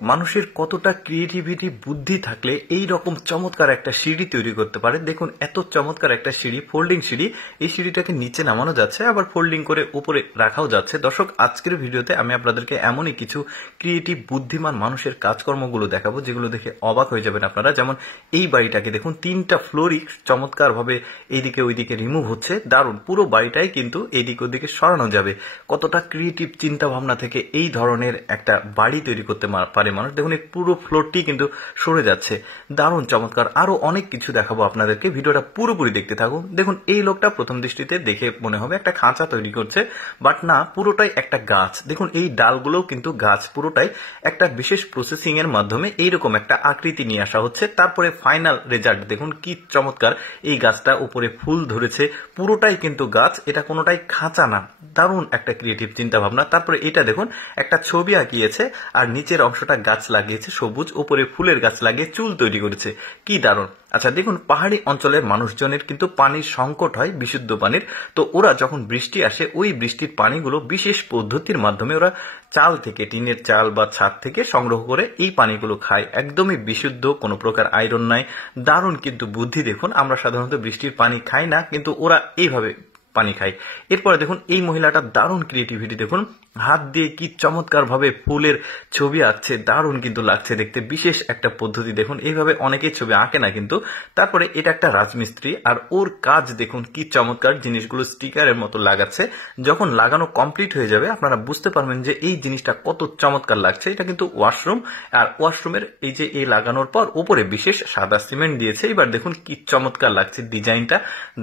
মানুষের কতটা ক্রিয়েটিভিটি বুদ্ধি থাকলে এই রকম চমৎকার একটা সিঁড়ি তৈরি করতে পারে। দেখুন এত চমৎকার একটা সিঁড়ি, ফোল্ডিং সিঁড়ি। এই সিঁড়িটাকে নিচে নামানো যাচ্ছে, আবার ফোল্ডিং করে উপরে রাখাও যাচ্ছে। দর্শক, আজকের ভিডিওতে আমি আপনাদেরকে এমনই কিছু ক্রিয়েটিভ বুদ্ধিমান মানুষের কাজকর্মগুলো দেখাবো যেগুলো দেখে অবাক হয়ে যাবেন আপনারা। যেমন এই বাড়িটাকে দেখুন, 3টা ফ্লোরই চমৎকার ভাবে এইদিকে ওইদিকে রিমুভ হচ্ছে। দারুণ, পুরো বাড়িটাই কিন্তু এইদিকে ওইদিকে সরানো যাবে। কতটা ক্রিয়েটিভ চিন্তা ভাবনা থেকে এই ধরনের একটা বাড়ি তৈরি করতে পারে মানুষ। দেখুন এই পুরো ফ্লোরটি কিন্তু সরে যাচ্ছে। দারুণ চমৎকার। আরো অনেক কিছু দেখাবো আপনাদেরকে, ভিডিওটা পুরোপুরি দেখতে থাকুন। দেখুন এই লোকটা প্রথম দৃষ্টিতে দেখে মনে হবে একটা খাঁচা তৈরি করছে, বাট না, পুরোটাই একটা গাছ। দেখুন এই ডালগুলোও কিন্তু গাছ, পুরোটাই একটা বিশেষ প্রসেসিং এর মাধ্যমে এইরকম একটা আকৃতি নিয়ে আসা হচ্ছে। তারপরে ফাইনাল রেজাল্ট দেখুন কি চমৎকার। এই গাছটা উপরে ফুল ধরেছে, পুরোটাই কিন্তু গাছ, এটা কোনোটাই খাঁচা না। দারুণ একটা ক্রিয়েটিভ চিন্তা ভাবনা। তারপরে এটা দেখুন একটা ছবি আঁকিয়েছে আর নিচের অংশটা গাছ লাগিয়েছে সবুজ, উপরে ফুলের গাছ লাগিয়ে চুল তৈরি করেছে। কি দারুণ। আচ্ছা দেখুন, পাহাড়ি অঞ্চলের মানুষজনের কিন্তু পানির সংকট হয়, বিশুদ্ধ পানির। তো ওরা যখন বৃষ্টি আসে, ওই বৃষ্টির পানিগুলো বিশেষ পদ্ধতির মাধ্যমে ওরা চাল থেকে, টিনের চাল বা ছাদ থেকে সংগ্রহ করে এই পানিগুলো খায়। একদমই বিশুদ্ধ, কোনো প্রকার আয়রন নাই। দারুণ কিন্তু বুদ্ধি। দেখুন আমরা সাধারণত বৃষ্টির পানি খাই না, কিন্তু ওরা এইভাবে পানি খায়। এরপরে দেখুন এই মহিলাটা দারুণ ক্রিয়েটিভিটি। দেখুন হাত দিয়ে কি চমৎকার ভাবে ফুলের ছবি আঁকছে, দারুণ কিন্তু লাগছে দেখতে। বিশেষ একটা পদ্ধতি। দেখুন এইভাবে অনেকেই ছবি আঁকে না কিন্তু। তারপরে এটা একটা রাজমিস্ত্রি, আর ওর কাজ দেখুন কি চমৎকার। জিনিসগুলো স্টিকারের মতো লাগাচ্ছে। যখন লাগানো কমপ্লিট হয়ে যাবে আপনারা বুঝতে পারবেন যে এই জিনিসটা কত চমৎকার লাগছে। এটা কিন্তু ওয়াশরুম, আর ওয়াশরুমের এই যে এই লাগানোর পর উপরে বিশেষ সাদা সিমেন্ট দিয়েছে। এবার দেখুন কি চমৎকার লাগছে ডিজাইনটা,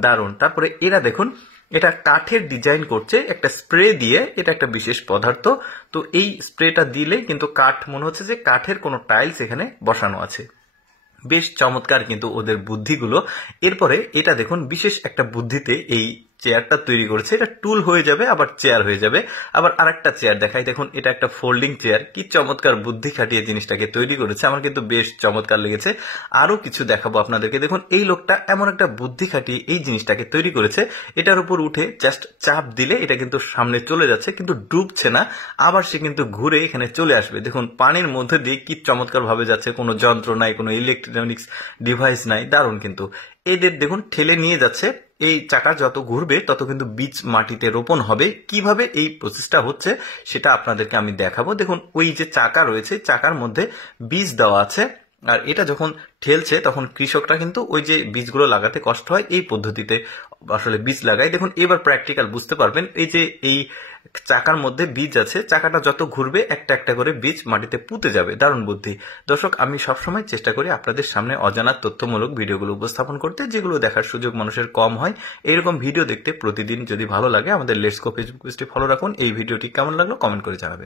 দারুণ। তারপরে এরা দেখুন এটা কাঠের ডিজাইন করছে একটা স্প্রে দিয়ে। এটা একটা বিশেষ পদার্থ, তো এই স্প্রেটা দিলে কিন্তু কাঠ মনে হচ্ছে যে কাঠের কোনো টাইলস এখানে বসানো আছে। বেশ চমৎকার কিন্তু ওদের বুদ্ধিগুলো। এরপরে এটা দেখুন বিশেষ একটা বুদ্ধিতে এই চেয়ারটা তৈরি করেছে। এটা টুল হয়ে যাবে, আবার চেয়ার হয়ে যাবে। আবার আরেকটা চেয়ার দেখাই, দেখুন এটা একটা ফোল্ডিং চেয়ার। কি চমৎকার বুদ্ধি খাটিয়ে জিনিসটাকে তৈরি করেছে, আমার কিন্তু বেশ চমৎকার লেগেছে। আরো কিছু দেখাবো আপনাদেরকে। দেখুন এই লোকটা এমন একটা বুদ্ধি খাটিয়ে এই জিনিসটাকে তৈরি করেছে। এটার উপর উঠে জাস্ট চাপ দিলে এটা কিন্তু সামনে চলে যাচ্ছে, কিন্তু ডুবছে না। আবার সে কিন্তু ঘুরে এখানে চলে আসবে। দেখুন পানির মধ্যে দিয়ে কি চমৎকার ভাবে যাচ্ছে, কোনো যন্ত্র নাই, কোনো ইলেকট্রনিক্স ডিভাইস নাই। দারুণ কিন্তু। এদের দেখুন ঠেলে নিয়ে যাচ্ছে। এই চাকা যত ঘুরবে তত কিন্তু বীজ মাটিতে রোপণ হবে। কিভাবে এই প্রসেসটা হচ্ছে সেটা আপনাদেরকে আমি দেখাবো। দেখুন ওই যে চাকা রয়েছে, চাকার মধ্যে বীজ দেওয়া আছে, আর এটা যখন ঠেলছে তখন কৃষকরা কিন্তু ওই যে বীজগুলো লাগাতে কষ্ট হয়, এই পদ্ধতিতে আসলে বীজ লাগায়। দেখুন এবার প্র্যাকটিক্যাল বুঝতে পারবেন। এই যে এই চাকার মধ্যে বীজ আছে, চাকাটা যত ঘুরবে একটা একটা করে বীজ মাটিতে পুঁতে যাবে। দারুণ বুদ্ধি। দর্শক, আমি সবসময় চেষ্টা করি আপনাদের সামনে অজানা তথ্যমূলক ভিডিওগুলো উপস্থাপন করতে, যেগুলো দেখার সুযোগ মানুষের কম হয়। এইরকম ভিডিও দেখতে প্রতিদিন যদি ভালো লাগে আমাদের লেটস গো ফেসবুক পেজটি ফলো রাখুন। এই ভিডিওটি কেমন লাগলো কমেন্ট করে জানাবেন।